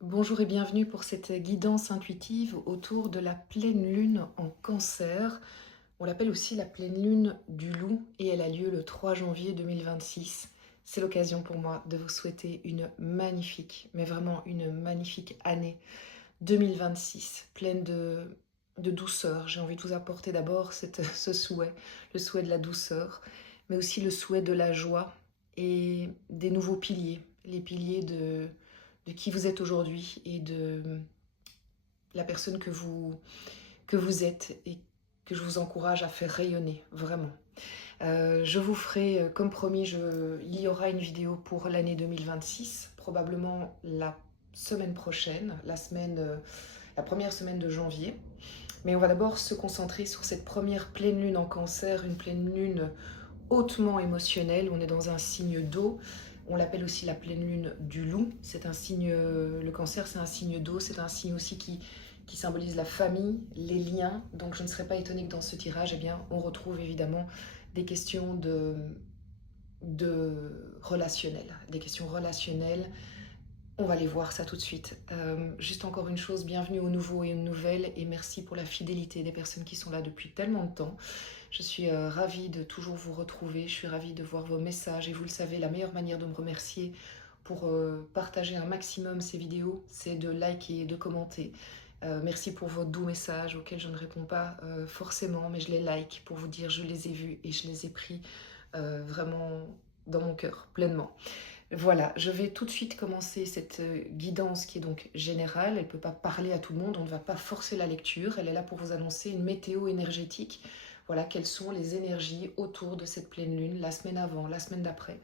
Bonjour et bienvenue pour cette guidance intuitive autour de la pleine lune en Cancer. On l'appelle aussi la pleine lune du loup et elle a lieu le 3 janvier 2026. C'est l'occasion pour moi de vous souhaiter une magnifique, mais vraiment une magnifique année 2026, pleine de douceur. J'ai envie de vous apporter d'abord ce souhait, le souhait de la douceur, mais aussi le souhait de la joie et des nouveaux piliers, les piliers de qui vous êtes aujourd'hui et de la personne que vous êtes et que je vous encourage à faire rayonner, vraiment. Je vous ferai, comme promis, il y aura une vidéo pour l'année 2026, probablement la semaine prochaine, la première semaine de janvier. Mais on va d'abord se concentrer sur cette première pleine lune en Cancer, une pleine lune hautement émotionnelle. On est dans un signe d'eau. On l'appelle aussi la pleine lune du loup. C'est un signe, le Cancer, c'est un signe d'eau. C'est un signe aussi qui symbolise la famille, les liens. Donc je ne serais pas étonnée que dans ce tirage, eh bien, on retrouve évidemment des questions des questions relationnelles. On va aller voir ça tout de suite. Juste encore une chose, bienvenue aux nouveaux et aux nouvelles et merci pour la fidélité des personnes qui sont là depuis tellement de temps. Je suis ravie de toujours vous retrouver, je suis ravie de voir vos messages et vous le savez, la meilleure manière de me remercier pour partager un maximum ces vidéos, c'est de liker et de commenter. Merci pour vos doux messages auxquels je ne réponds pas forcément, mais je les like pour vous dire je les ai vus et je les ai pris vraiment dans mon cœur, pleinement. Voilà, je vais tout de suite commencer cette guidance qui est donc générale. Elle ne peut pas parler à tout le monde, on ne va pas forcer la lecture. Elle est là pour vous annoncer une météo énergétique. Voilà, quelles sont les énergies autour de cette pleine lune, la semaine avant, la semaine d'après,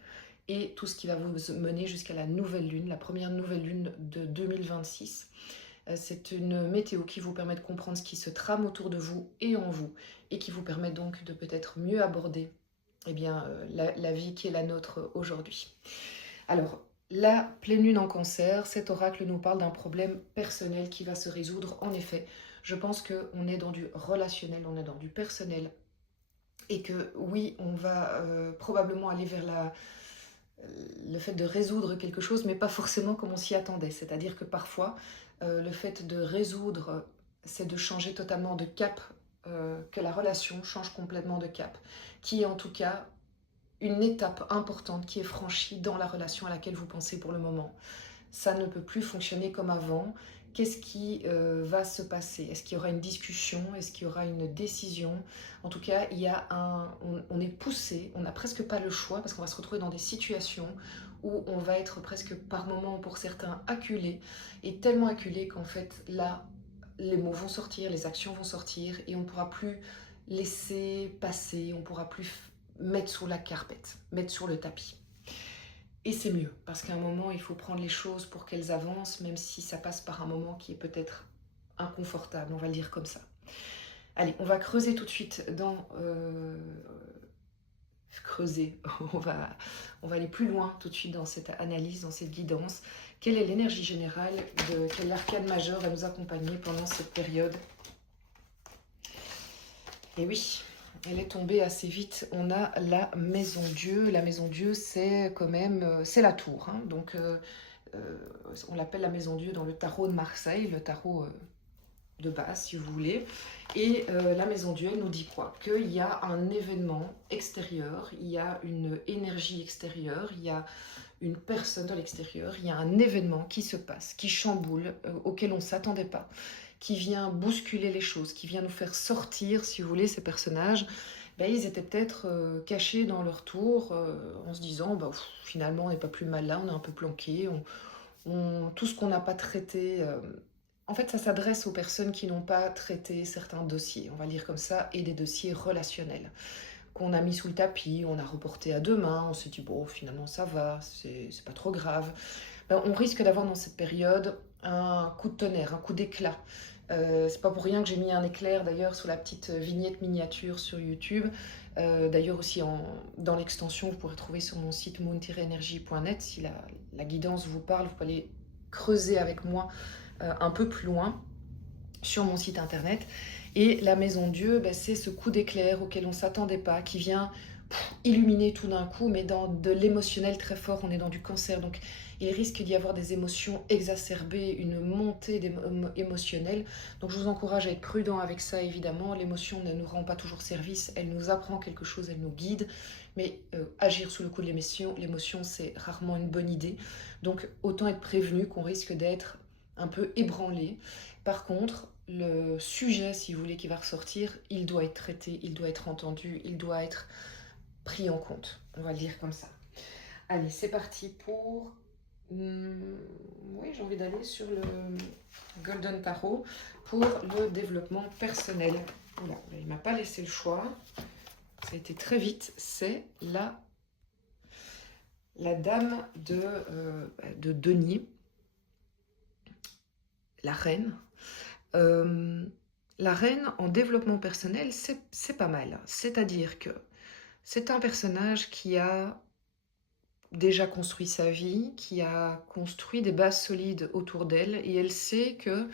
et tout ce qui va vous mener jusqu'à la nouvelle lune, la première nouvelle lune de 2026. C'est une météo qui vous permet de comprendre ce qui se trame autour de vous et en vous, et qui vous permet donc de peut-être mieux aborder la vie qui est la nôtre aujourd'hui. Alors, la pleine lune en Cancer, cet oracle nous parle d'un problème personnel qui va se résoudre. En effet, je pense qu'on est dans du relationnel, on est dans du personnel. Et que oui, on va probablement aller vers le fait de résoudre quelque chose, mais pas forcément comme on s'y attendait. C'est-à-dire que parfois, le fait de résoudre, c'est de changer totalement de cap, que la relation change complètement de cap, qui est en tout cas une étape importante qui est franchie dans la relation à laquelle vous pensez pour le moment. Ça ne peut plus fonctionner comme avant. Qu'est-ce qui va se passer? Est-ce qu'il y aura une discussion? Est-ce qu'il y aura une décision? En tout cas, on est poussé, on n'a presque pas le choix parce qu'on va se retrouver dans des situations où on va être presque par moments pour certains acculé, et tellement acculé qu'en fait là, les mots vont sortir, les actions vont sortir et on ne pourra plus laisser passer, on ne pourra plus mettre sous la carpette, mettre sur le tapis. Et c'est mieux, parce qu'à un moment, il faut prendre les choses pour qu'elles avancent, même si ça passe par un moment qui est peut-être inconfortable, on va le dire comme ça. Allez, on va creuser tout de suite creuser, on va aller plus loin tout de suite dans cette analyse, dans cette guidance. Quelle est l'énergie générale, quel arcane majeur va nous accompagner pendant cette période? Et oui, elle est tombée assez vite. On a la maison Dieu. La maison Dieu, c'est quand même, c'est la tour. Hein. Donc, on l'appelle la maison Dieu dans le tarot de Marseille, le tarot de base, si vous voulez. Et la maison Dieu, elle nous dit quoi? Qu'il y a un événement extérieur, il y a une énergie extérieure, il y a une personne de l'extérieur, il y a un événement qui se passe, qui chamboule, auquel on ne s'attendait pas, qui vient bousculer les choses, qui vient nous faire sortir, si vous voulez, ces personnages. Ben, ils étaient peut-être cachés dans leur tour, en se disant, finalement, on n'est pas plus mal là, on est un peu planqué, tout ce qu'on n'a pas traité. En fait, ça s'adresse aux personnes qui n'ont pas traité certains dossiers, on va le dire comme ça, et des dossiers relationnels qu'on a mis sous le tapis, on a reporté à demain, on s'est dit, bon, finalement, ça va, c'est pas trop grave. Ben, on risque d'avoir dans cette période un coup de tonnerre, un coup d'éclat. C'est pas pour rien que j'ai mis un éclair d'ailleurs sous la petite vignette miniature sur YouTube. D'ailleurs aussi dans l'extension, vous pourrez trouver sur mon site moon-energie.net. Si la guidance vous parle, vous pouvez aller creuser avec moi un peu plus loin sur mon site internet. Et la maison Dieu, ben, c'est ce coup d'éclair auquel on ne s'attendait pas, qui vient illuminer tout d'un coup, mais dans de l'émotionnel très fort, on est dans du cancer. Donc il risque d'y avoir des émotions exacerbées, une montée émotionnelle. Donc je vous encourage à être prudent avec ça, évidemment. L'émotion ne nous rend pas toujours service, elle nous apprend quelque chose, elle nous guide. Mais agir sous le coup de l'émotion, c'est rarement une bonne idée. Donc autant être prévenu qu'on risque d'être un peu ébranlé. Par contre, le sujet, si vous voulez, qui va ressortir, il doit être traité, il doit être entendu, il doit être pris en compte. On va le dire comme ça. Allez, c'est parti pour... oui, j'ai envie d'aller sur le Golden Tarot pour le développement personnel. Oula, il ne m'a pas laissé le choix. Ça a été très vite. C'est la dame de denier, la reine. La reine en développement personnel, c'est pas mal. C'est-à-dire que c'est un personnage qui a déjà construit sa vie, qui a construit des bases solides autour d'elle, et elle sait que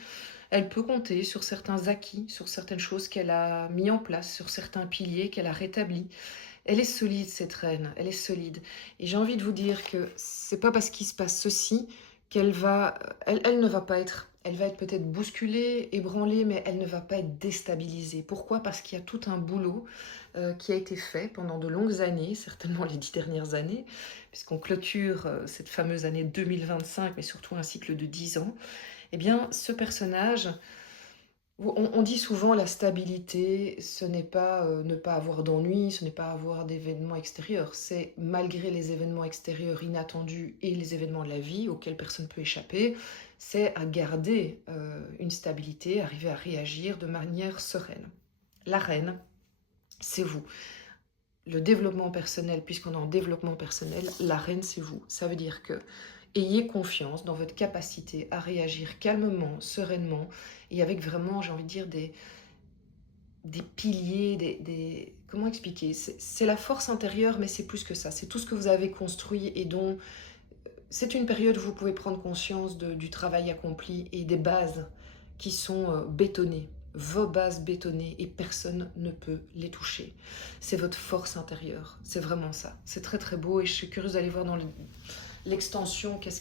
elle peut compter sur certains acquis, sur certaines choses qu'elle a mis en place, sur certains piliers qu'elle a rétablis. Elle est solide, cette reine, elle est solide. Et j'ai envie de vous dire que c'est pas parce qu'il se passe ceci qu'elle va, elle ne va pas être, elle va être peut-être bousculée, ébranlée, mais elle ne va pas être déstabilisée. Pourquoi? Parce qu'il y a tout un boulot qui a été fait pendant de longues années, certainement les 10 dernières années, puisqu'on clôture cette fameuse année 2025, mais surtout un cycle de 10 ans. Eh bien, ce personnage, on dit souvent la stabilité, ce n'est pas ne pas avoir d'ennui, ce n'est pas avoir d'événements extérieurs. C'est malgré les événements extérieurs inattendus et les événements de la vie auxquels personne ne peut échapper, c'est à garder une stabilité, arriver à réagir de manière sereine. La reine, c'est vous. Le développement personnel, puisqu'on est en développement personnel, la reine, c'est vous. Ça veut dire que ayez confiance dans votre capacité à réagir calmement, sereinement, et avec vraiment, j'ai envie de dire, des piliers, comment expliquer? C'est la force intérieure, mais c'est plus que ça. C'est tout ce que vous avez construit et dont... C'est une période où vous pouvez prendre conscience du travail accompli et des bases qui sont bétonnées. Vos bases bétonnées et personne ne peut les toucher. C'est votre force intérieure. C'est vraiment ça. C'est très très beau et je suis curieuse d'aller voir dans l'extension quelles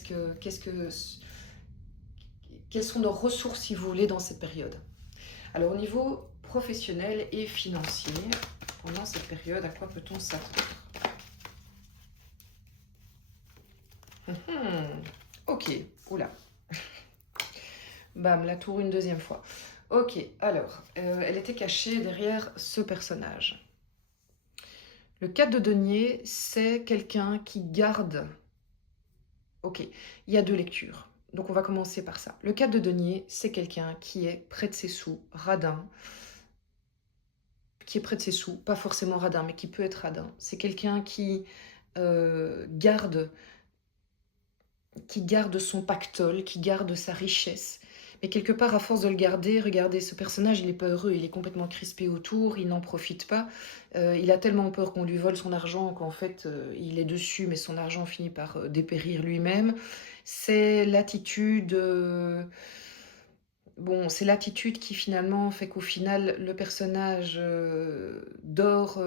sont nos ressources, si vous voulez, dans cette période. Alors, au niveau professionnel et financier, pendant cette période, à quoi peut-on s'attendre? Ok, oula. Bam, la tour une deuxième fois. Ok, alors, elle était cachée derrière ce personnage. Le 4 de denier, c'est quelqu'un qui garde... Ok, il y a deux lectures. Donc on va commencer par ça. Le 4 de denier, c'est quelqu'un qui est près de ses sous, radin. Qui est près de ses sous, pas forcément radin, mais qui peut être radin. C'est quelqu'un qui garde son pactole, qui garde sa richesse. Mais quelque part, à force de le garder, regardez, ce personnage, il n'est pas heureux, il est complètement crispé autour, il n'en profite pas. Il a tellement peur qu'on lui vole son argent qu'en fait, il est dessus, mais son argent finit par dépérir lui-même. C'est l'attitude... Bon, c'est l'attitude qui finalement fait qu'au final, le personnage dort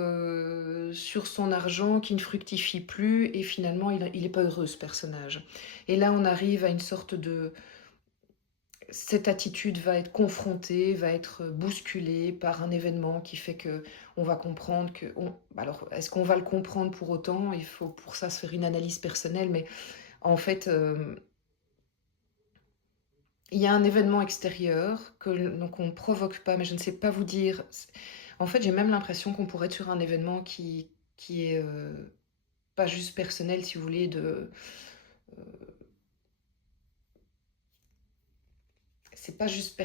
sur son argent, qui ne fructifie plus, et finalement, il n'est pas heureux, ce personnage. Et là, on arrive à une sorte de... Cette attitude va être confrontée, va être bousculée par un événement qui fait que on va comprendre que... Alors, est-ce qu'on va le comprendre pour autant? Il faut pour ça se faire une analyse personnelle, mais en fait... il y a un événement extérieur donc on ne provoque pas, mais je ne sais pas vous dire. En fait, j'ai même l'impression qu'on pourrait être sur un événement qui est pas juste personnel, si vous voulez, c'est pas juste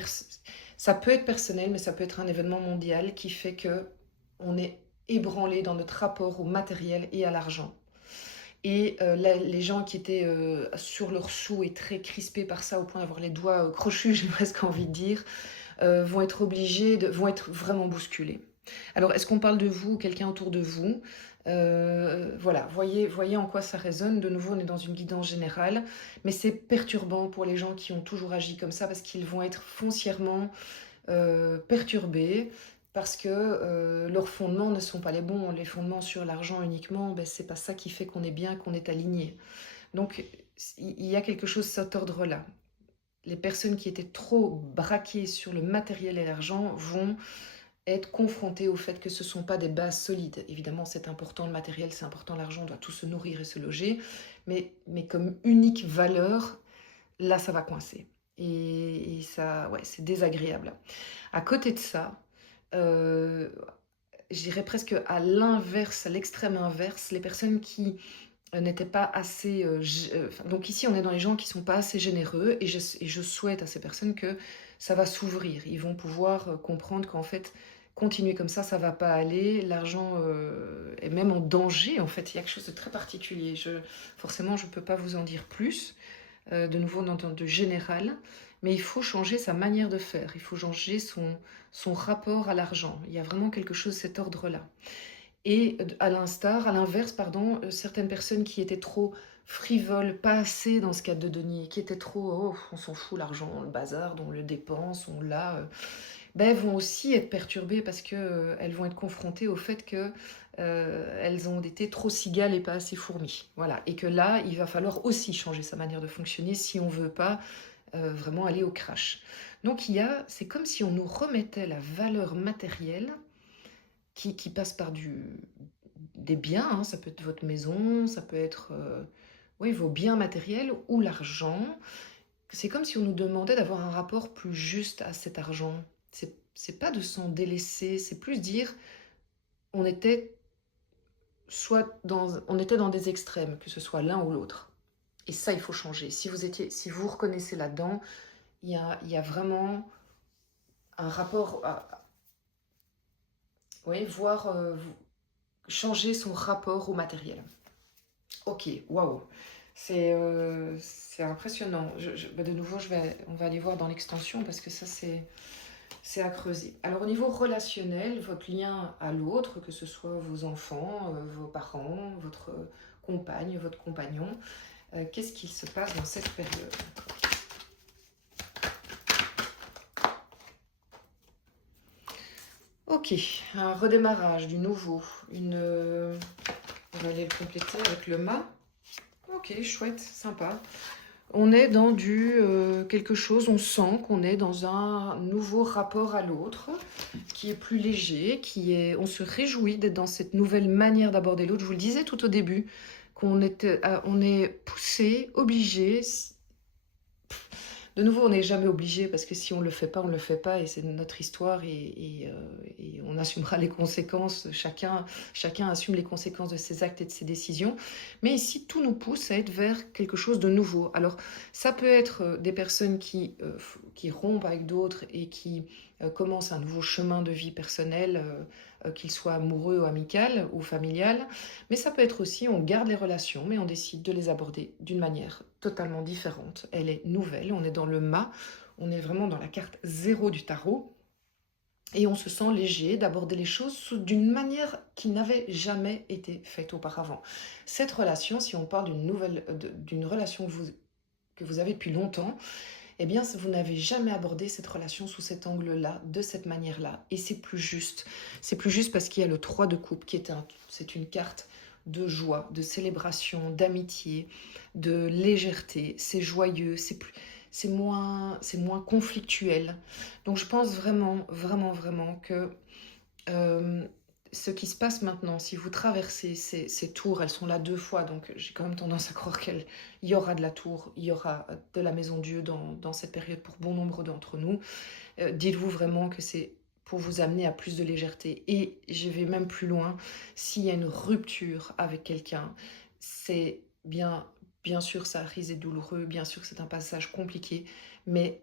ça peut être personnel, mais ça peut être un événement mondial qui fait que on est ébranlé dans notre rapport au matériel et à l'argent. Et les gens qui étaient sur leurs sous et très crispés par ça, au point d'avoir les doigts crochus, j'ai presque envie de dire, vont être vont être vraiment bousculés. Alors, est-ce qu'on parle de vous ou quelqu'un autour de vous? Voilà, voyez en quoi ça résonne. De nouveau, on est dans une guidance générale, mais c'est perturbant pour les gens qui ont toujours agi comme ça parce qu'ils vont être foncièrement perturbés, parce que leurs fondements ne sont pas les bons. Les fondements sur l'argent uniquement, ben, c'est pas ça qui fait qu'on est bien, qu'on est aligné. Donc, il y a quelque chose de cet ordre-là. Les personnes qui étaient trop braquées sur le matériel et l'argent vont être confrontées au fait que ce ne sont pas des bases solides. Évidemment, c'est important, le matériel, c'est important, l'argent doit tout se nourrir et se loger, mais comme unique valeur, là, ça va coincer. Et ça, ouais, c'est désagréable. À côté de ça, euh, j'irais presque à l'inverse, à l'extrême inverse, les personnes qui n'étaient pas assez... donc ici, on est dans les gens qui sont pas assez généreux, et je souhaite à ces personnes que ça va s'ouvrir. Ils vont pouvoir comprendre qu'en fait, continuer comme ça va pas aller. L'argent est même en danger, en fait. Il y a quelque chose de très particulier. Forcément, je peux pas vous en dire plus, de nouveau dans de général, mais il faut changer sa manière de faire. Il faut changer son rapport à l'argent. Il y a vraiment quelque chose de cet ordre-là. Et à l'inverse, pardon, certaines personnes qui étaient trop frivoles, pas assez dans ce cadre de denier, qui étaient trop, oh, on s'en fout, l'argent, le bazar, on le dépense, on l'a, ben, vont aussi être perturbées parce que elles vont être confrontées au fait que elles ont été trop cigales et pas assez fourmis. Voilà. Et que là, il va falloir aussi changer sa manière de fonctionner si on veut pas vraiment aller au crash. Donc c'est comme si on nous remettait la valeur matérielle qui passe par des biens, hein. Ça peut être votre maison, ça peut être oui, vos biens matériels ou l'argent. C'est comme si on nous demandait d'avoir un rapport plus juste à cet argent. C'est pas de s'en délaisser, c'est plus dire on était on était dans des extrêmes, que ce soit l'un ou l'autre. Et ça, il faut changer. Si vous reconnaissez là-dedans, il y a vraiment un rapport à, oui, changer son rapport au matériel. Ok, waouh, c'est impressionnant. Bah, de nouveau, on va aller voir dans l'extension parce que ça, c'est à creuser. Alors, au niveau relationnel, votre lien à l'autre, que ce soit vos enfants, vos parents, votre compagne, votre compagnon, qu'est-ce qu'il se passe dans cette période? Ok, un redémarrage, du nouveau. On va aller le compléter avec le mât. Ok, chouette, sympa. On est dans quelque chose, on sent qu'on est dans un nouveau rapport à l'autre, qui est plus léger, on se réjouit d'être dans cette nouvelle manière d'aborder l'autre. Je vous le disais tout au début, on est poussé, obligé. De nouveau, on n'est jamais obligé parce que si on ne le fait pas, on ne le fait pas et c'est notre histoire et on assumera les conséquences. Chacun assume les conséquences de ses actes et de ses décisions. Mais ici, tout nous pousse à être vers quelque chose de nouveau. Alors, ça peut être des personnes qui rompent avec d'autres et qui commencent un nouveau chemin de vie personnel, qu'il soit amoureux ou amical ou familial. Mais ça peut être aussi, on garde les relations, mais on décide de les aborder d'une manière totalement différente. Elle est nouvelle, on est dans le mât, on est vraiment dans la carte 0 du tarot. Et on se sent léger d'aborder les choses d'une manière qui n'avait jamais été faite auparavant. Cette relation, si on parle d'une relation que vous avez depuis longtemps, eh bien, vous n'avez jamais abordé cette relation sous cet angle-là, de cette manière-là. Et c'est plus juste. C'est plus juste parce qu'il y a le 3 de coupe, c'est une carte de joie, de célébration, d'amitié, de légèreté. C'est joyeux, c'est moins conflictuel. Donc, je pense vraiment, vraiment, vraiment que ce qui se passe maintenant, si vous traversez ces tours, elles sont là 2 fois, donc j'ai quand même tendance à croire qu'il y aura de la tour, il y aura de la maison Dieu dans cette période pour bon nombre d'entre nous. Dites-vous vraiment que c'est pour vous amener à plus de légèreté. Et je vais même plus loin, s'il y a une rupture avec quelqu'un, c'est bien sûr ça risque d'être douloureux, bien sûr que c'est un passage compliqué, mais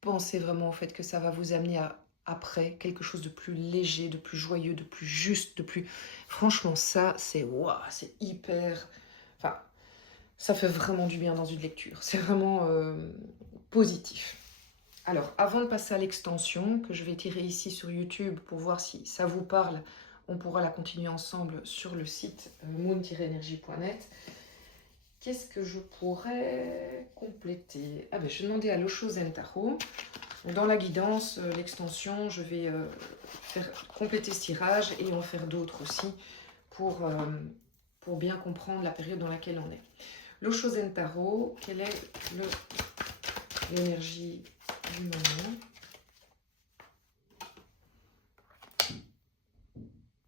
pensez vraiment au fait que ça va vous amener après quelque chose de plus léger, de plus joyeux, de plus juste, de plus... Franchement, ça, c'est waouh, c'est hyper... Enfin, ça fait vraiment du bien dans une lecture. C'est vraiment positif. Alors, avant de passer à l'extension, que je vais tirer ici sur YouTube pour voir si ça vous parle, on pourra la continuer ensemble sur le site moon-energie.net. Qu'est-ce que je pourrais compléter? Ah ben, je vais demander à l'Osho Zen Tarot Dans la guidance, l'extension, je vais faire compléter ce tirage et en faire d'autres aussi pour bien comprendre la période dans laquelle on est. Le Shosen Tarot, quelle est l'énergie du moment?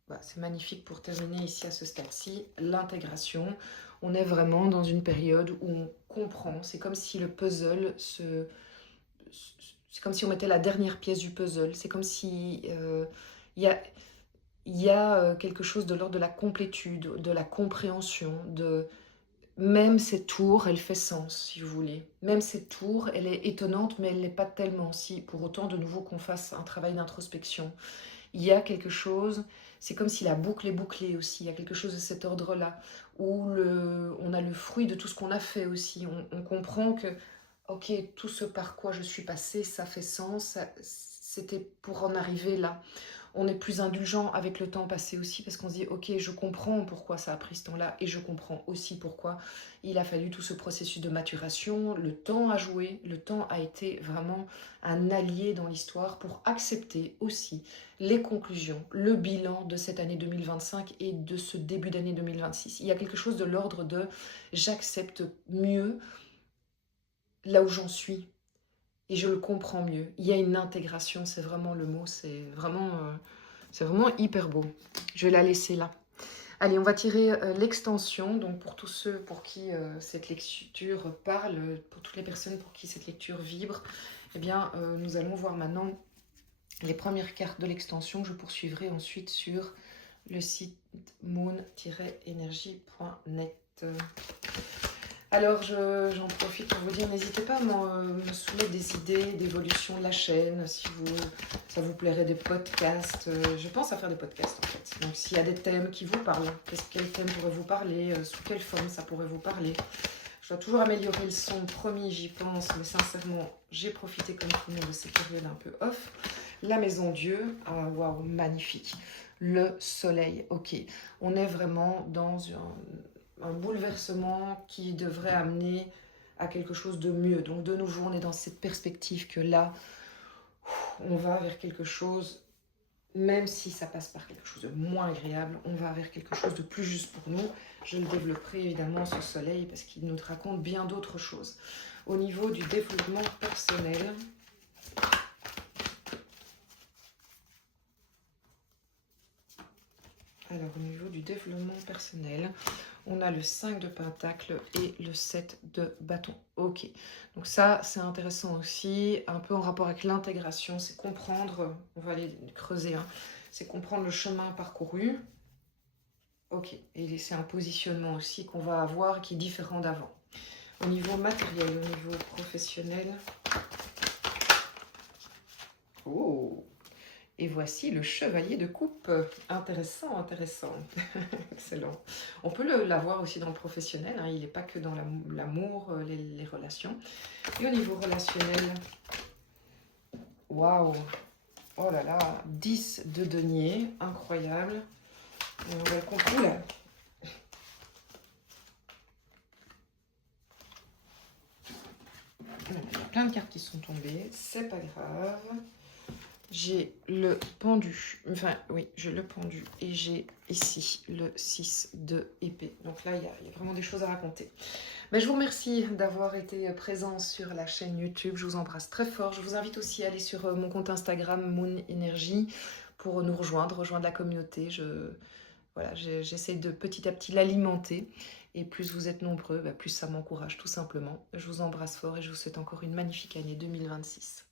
Voilà, c'est magnifique pour terminer ici à ce stade-ci. L'intégration, on est vraiment dans une période où on comprend. C'est comme si le puzzle c'est comme si on mettait la dernière pièce du puzzle. C'est comme si il y a quelque chose de l'ordre de la complétude, de la compréhension, de même cette tour, elle fait sens, si vous voulez. Même cette tour, elle est étonnante, mais elle ne l'est pas tellement. Si pour autant, de nouveau, qu'on fasse un travail d'introspection. Il y a quelque chose, c'est comme si la boucle est bouclée aussi. Il y a quelque chose de cet ordre-là, où on a le fruit de tout ce qu'on a fait aussi. On comprend que, ok, tout ce par quoi je suis passée, ça fait sens, c'était pour en arriver là. On est plus indulgent avec le temps passé aussi parce qu'on se dit ok, je comprends pourquoi ça a pris ce temps-là et je comprends aussi pourquoi il a fallu tout ce processus de maturation. Le temps a joué, le temps a été vraiment un allié dans l'histoire pour accepter aussi les conclusions, le bilan de cette année 2025 et de ce début d'année 2026. Il y a quelque chose de l'ordre de j'accepte mieux là où j'en suis et je le comprends mieux. Il y a une intégration, c'est vraiment le mot, c'est vraiment hyper beau. Je vais la laisser là. Allez, on va tirer l'extension. Donc pour tous ceux pour qui cette lecture parle, pour toutes les personnes pour qui cette lecture vibre, eh bien, nous allons voir maintenant les premières cartes de l'extension. Je poursuivrai ensuite sur le site moon-energie.net. Alors, j'en profite pour vous dire, n'hésitez pas à me soumettre des idées d'évolution de la chaîne, si ça vous plairait des podcasts. Je pense à faire des podcasts, en fait. Donc, s'il y a des thèmes qui vous parlent, quel thème pourrait vous parler, sous quelle forme ça pourrait vous parler. Je dois toujours améliorer le son, promis, j'y pense, mais sincèrement, j'ai profité comme tout le monde de ces périodes un peu off. La maison Dieu, ah, waouh, magnifique. Le soleil, ok. On est vraiment dans un bouleversement qui devrait amener à quelque chose de mieux. Donc de nouveau, on est dans cette perspective que là, on va vers quelque chose, même si ça passe par quelque chose de moins agréable, on va vers quelque chose de plus juste pour nous. Je le développerai évidemment ce soleil parce qu'il nous raconte bien d'autres choses. Au niveau du développement personnel, alors au niveau du développement personnel, on a le 5 de Pentacle et le 7 de bâton. Ok, donc ça c'est intéressant aussi, un peu en rapport avec l'intégration, c'est comprendre, on va aller creuser, hein, c'est comprendre le chemin parcouru. Ok, et c'est un positionnement aussi qu'on va avoir qui est différent d'avant. Au niveau matériel, au niveau professionnel. Oh! Et voici le chevalier de coupe. Intéressant, intéressant. Excellent. On peut l'avoir aussi dans le professionnel, hein. Il n'est pas que dans l'amour, les relations. Et au niveau relationnel, waouh! Oh là là, 10 de denier, incroyable. On va le comprendre là. Il y a plein de cartes qui sont tombées, c'est pas grave. J'ai le pendu, enfin oui, j'ai le pendu et j'ai ici le 6 de épée. Donc là, il y a vraiment des choses à raconter. Mais je vous remercie d'avoir été présent sur la chaîne YouTube. Je vous embrasse très fort. Je vous invite aussi à aller sur mon compte Instagram Moon Energy pour nous rejoindre la communauté. Voilà, j'essaie de petit à petit l'alimenter. Et plus vous êtes nombreux, plus ça m'encourage tout simplement. Je vous embrasse fort et je vous souhaite encore une magnifique année 2026.